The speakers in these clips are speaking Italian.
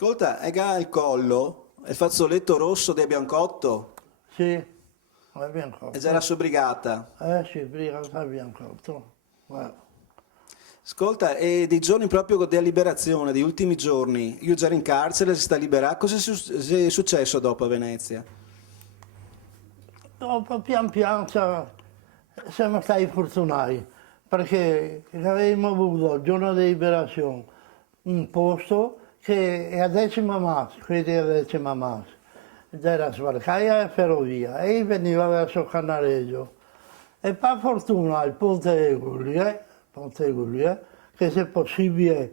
Ascolta, è il collo, è il fazzoletto rosso di Biancotto, Sì, l'abbiamo è già la cotto. sua brigata. Sì, prima l'abbiamo cotto. Ascolta, e dei giorni proprio della liberazione, degli ultimi giorni, io già ero in carcere, si sta liberando, cosa è successo dopo a Venezia? Dopo pian piano siamo stati fortunati perché avevamo avuto il giorno di liberazione un posto che è a decima massa, quindi è a decima massa, ed era sbarcare a ferrovia e veniva verso Cannareggio. E per fortuna il Ponte Giulie, che se possibile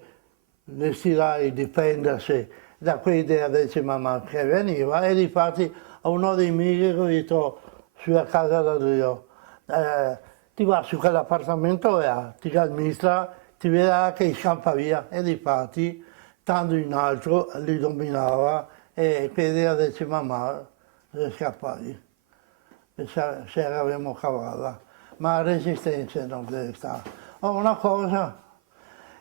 riuscirà a difendersi da quelli della decima massa che veniva, e difatti a uno dei miei che ho detto sulla casa da Dio, ti va su quell'appartamento e ti amministra, ti vedrà che scampa via. E difatti, tanto in alto, li dominava e quelli della decima massa scappati se l'avevamo cavata, ma resistenza non deve stare. Ho una cosa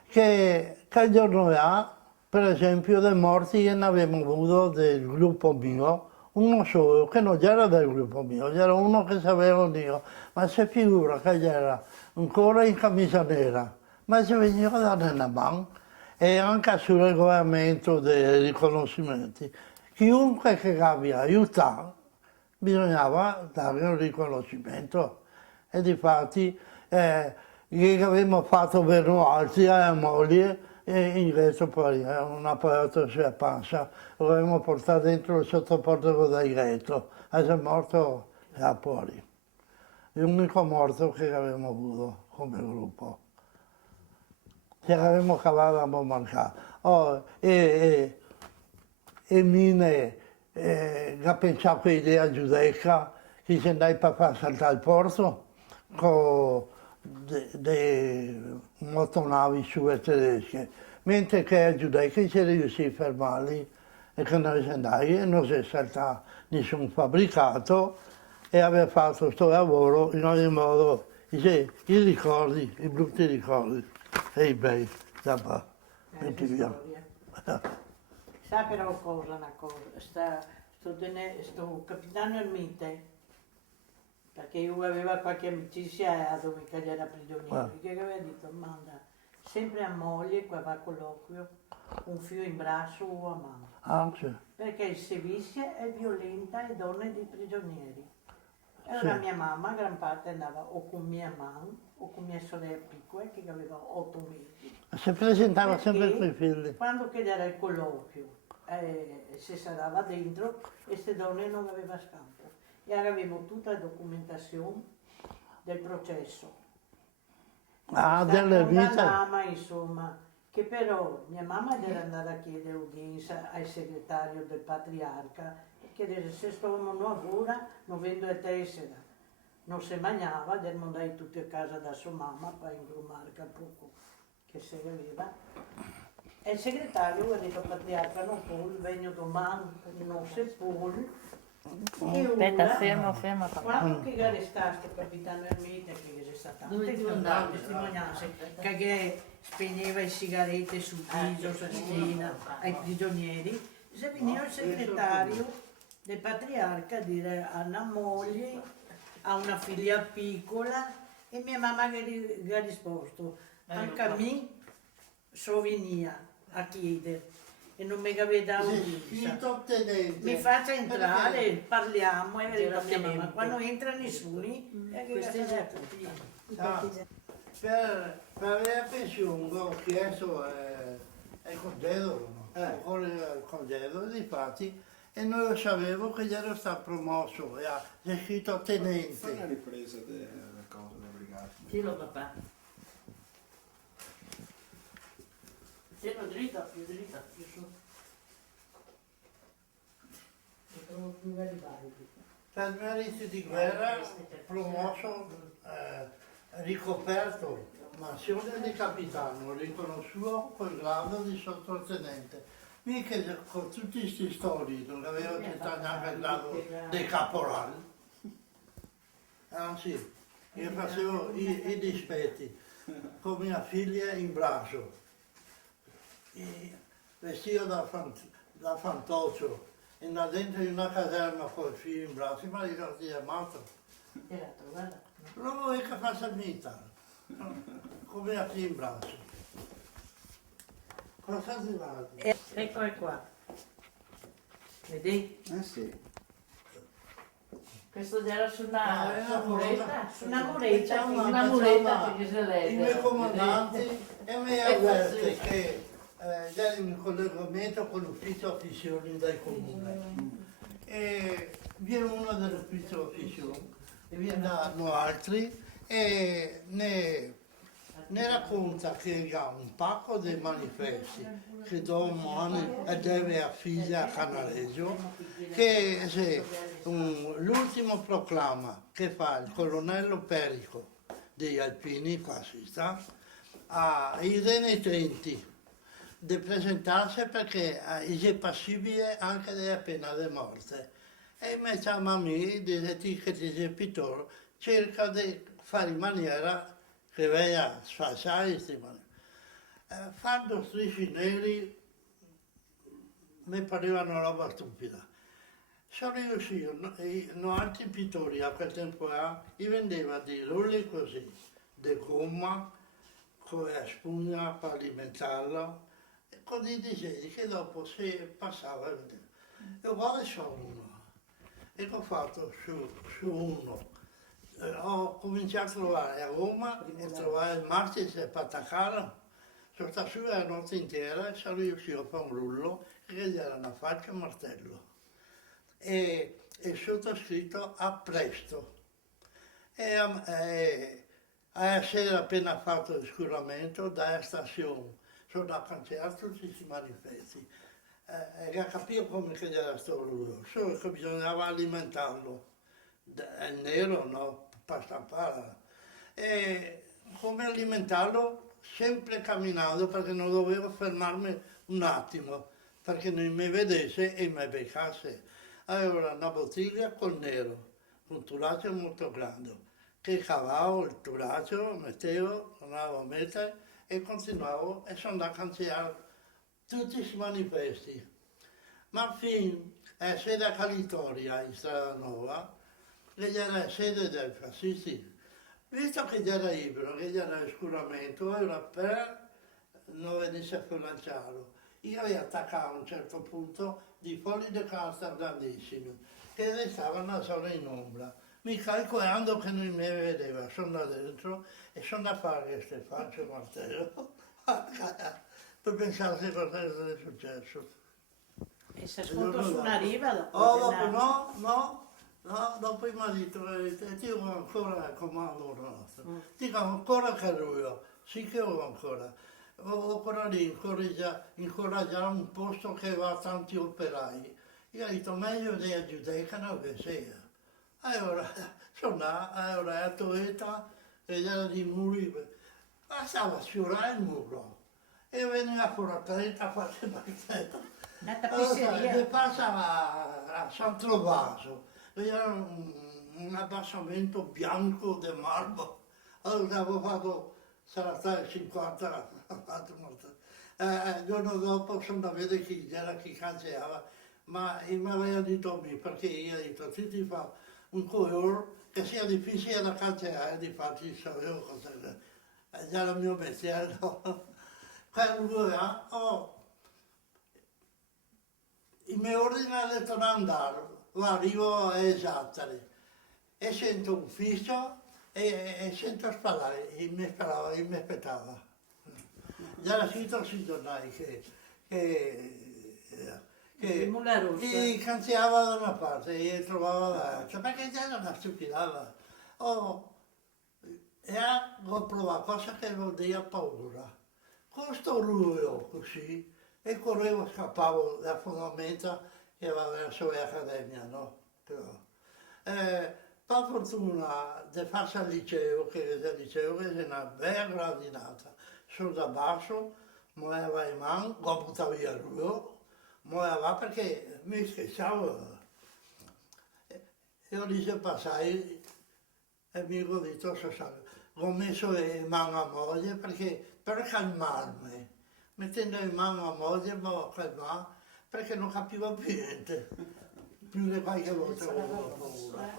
che il giorno là, per esempio, dei morti che ne avevamo avuto del gruppo mio, uno solo, che non era del gruppo mio, c'era uno che sapeva Dio, ma si figura che era ancora in camicia nera, ma si veniva da una banca e anche sul regolamento dei riconoscimenti. Chiunque che abbia aiutato bisognava dare un riconoscimento e difatti che avevamo fatto per noi altri alla moglie e invece poi un apparato sulla pancia lo avevamo portato dentro il sottoporto del letto e è morto là fuori. L'unico morto che avevamo avuto come gruppo. Ce l'avevamo cavato a mancare. Oh, e mine che pensavo che idea giudaica che se andai per far saltare il porto con delle motonavi su tedesche, mentre che a giudaica si riuscì a fermarli e che noi se andai e non si è saltato nessun fabbricato e aveva fatto questo lavoro in ogni modo, dice, i ricordi, i brutti ricordi e i bei, da qua, metti via. Sa però una cosa, sto capitano Ermite, perché io aveva qualche amicizia a dove che era prigioniero, che aveva detto, manda sempre a moglie, qua va a colloquio, un filo in braccio o a mano. Anche. Perché il servizio è violenta e donne di prigionieri. E allora mia mamma gran parte andava o con mia mamma o con mia sorella piccola che aveva 8 mesi. Si presentava Perché sempre coi figli. quando che era il colloquio si sarava dentro e queste donne non aveva scampo. E avevamo tutta la documentazione del processo. Ah, Sta delle vite. condannata, insomma, che però mia mamma deve andare a chiedere udienza al segretario del patriarca e chiedere se stavamo ancora non vendo le tessere. Non si mangiava, dobbiamo andare tutti a casa da sua mamma per ingrumare il poco che si aveva. E il segretario ha detto al patriarca non può, vengo domani, non si può. Aspetta, fermo. Quando che è restato il capitano Ermita, che è stata tante testimonianze, che spegneva le sigarette sul viso, sulla schiena ai prigionieri, se veniva il segretario del patriarca a dire a una moglie, a una figlia piccola, e mia mamma gli ha risposto, anche a me so venia a chiedere e non mi aveva udienza. Mi faccia entrare, parliamo e vedo mia mamma. Quando entra nessuno, è che Per avere la pensione ho chiesto il congedo, con il congedo, difatti, e non lo sapevo che gli ero stato promosso, c'è scritto Fai una tenente. ripresa della cosa della brigata. Tiro papà. Tiro dritta, più su. Per meriti di guerra, promosso, ricoperto, mansione di capitano, riconosciuto col grado di sottotenente. Mica con tutti questi storici non avevo tentato neanche il grado di caporale. Anzi, io facevo i dispetti con mia figlia in braccio. vestito da fantoccio, e là dentro in una caserma con il figlio in braccio, ma io ti amato. Guarda. Non vuoi che faccia vita, come a figlio in braccio. Cosa si va? Eccole qua. Vedi? Sì. Questo era su una muretta. Su una muretta. Una muretta che si legge. I miei comandanti e mi avverte che era in collegamento con l'ufficio affissioni dai comuni. E viene uno dell'ufficio affissioni e viene altri e ne racconta che ha un pacco di manifesti che domani deve a figlia a Canareggio, che se l'ultimo proclama che fa il colonnello Perico degli Alpini fascista ai renitenti di presentarsi perché è passibile anche della pena di morte. E invece a me dice che dice pittore cerca di fare in maniera che venga a sfasciare questi manifesti. Fare strisci neri mi pareva una roba stupida. Sono riuscito, altri pittori a quel tempo li vendeva di rulli così, di gomma, con la spugna per alimentarlo, e con i disegni che dopo si passava a vedere. E uguale sono uno. E ho fatto su uno. Ho cominciato a trovare a Roma e trovare il martire per attaccarlo. Sono stato su la notte intera e sono riuscito a fare un rullo che gli era una faccia e un martello. E sotto scritto a presto. A sera appena fatto il scuramento dalla stazione sono da cancellare tutti questi manifesti. E ha capito come che era sto rullo, solo che bisognava alimentarlo. È nero, no? Per stampare. E come alimentarlo? Sempre camminando perché non dovevo fermarmi un attimo perché non mi vedesse e mi beccasse. Aveva una bottiglia col nero, un turaggio molto grande, che cavavo il turaggio, mettevo, andavo a mettere e continuavo e sono andato a cancellare tutti i manifesti. Ma fin a sede a Calitoria in Strada Nuova, che era la sede dei fascisti, visto che era libero, che era in scuramento, era per non venisse a lanciarlo. Io li attaccavo a un certo punto di fogli di carta grandissimi, che restavano solo in ombra. Mi calcolando che non mi vedeva, sono da dentro e sono da fare queste facce e martello per pensare se cosa è successo. E si è sconto su una riva dopo. Dopo no, dopo il marito ti ho ancora il comando nostro, dico ancora che lui, sì che ho ancora ancora lì, incoraggiare un posto che aveva tanti operai. Io ho detto meglio della giudecano che sia. Allora sono andato, allora a Toeta e c'erano dei muri, bastava sfiorare il muro e veniva fuori a 30 qualche martello. Una Allora, tapisseria. passava a San Trovaso, era un abbassamento bianco di marmo. Allora avevo fatto, sarà stato 50, il giorno dopo sono a vedere chi era, chi cancellava, ma mi aveva detto a me, perché io ho detto, se ti fa un colore che sia difficile da cancellare, di farci sapevo cosa è già il mio mestiere, no? Quello il mio ordine di tornare ad andare, arrivo a Esattari e sento un fischio e sento sparare, e mi aspettava. Già era scritto sui giornali Il Mulla Rossa. che cancellava da una parte e trovava l'altra, perché già era una stupidata. E ho provato cosa che vuol dire paura. Con sto rullo così, e correvo, scappavo da fondamenta che va verso l'accademia, no? Per fortuna di farsi al liceo, che è una bella gradinata, sono da basso, muoveva in mano, lo buttavo via il rullo, muoveva perché mi scherzavo. Io lì passai e mi ho detto, l'ho messo in mano a moglie perché per calmarmi. mettendo in mano a moglie, ma calma, perché non capiva più niente. Più di qualche volta avevo paura.